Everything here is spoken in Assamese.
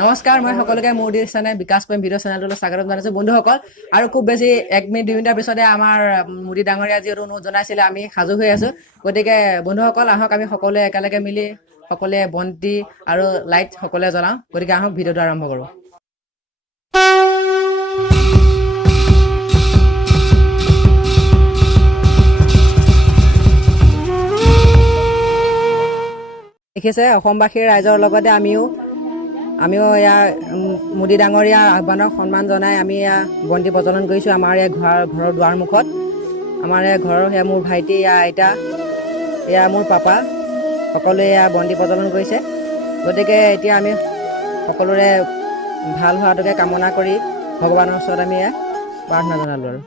নমস্কাৰ, মই সকলোকে মোৰ চেনেল বিকাশ প্ৰেম ভিডিঅ' চেনেলটোলৈ স্বাগতম জনাইছোঁ বন্ধুসকল। আৰু খুব বেছি 1 মিনিট 2 মিনিটৰ পিছতে আমাৰ মোদী ডাঙৰীয়া যিহেতু অনুৰোধ জনাইছিলে, আমি সাজু হৈ আছোঁ। গতিকে বন্ধুসকল আহক, আমি সকলোৱে একেলগে মিলি সকলোৱে বন্তি আৰু লাইট সকলোৱে জ্বলাওঁ। গতিকে আহক ভিডিঅ'টো আৰম্ভ কৰোঁ। দেখিছে, অসমবাসীৰ ৰাইজৰ লগতে আমিও ইয়াৰ মোদী ডাঙৰীয়াৰ আহ্বানক সন্মান জনাই আমি বন্তি প্ৰজ্বলন কৰিছোঁ আমাৰ ঘৰৰ দুৱাৰমুখত। আমাৰ ঘৰৰ সেয়া মোৰ ভাইটি, আইতা, এয়া মোৰ পাপা, সকলোৱে বন্তি প্ৰজ্বলন কৰিছে। গতিকে এতিয়া আমি সকলোৰে ভাল হোৱাটোকে কামনা কৰি ভগৱানৰ ওচৰত আমি প্ৰাৰ্থনা জনালোঁ আৰু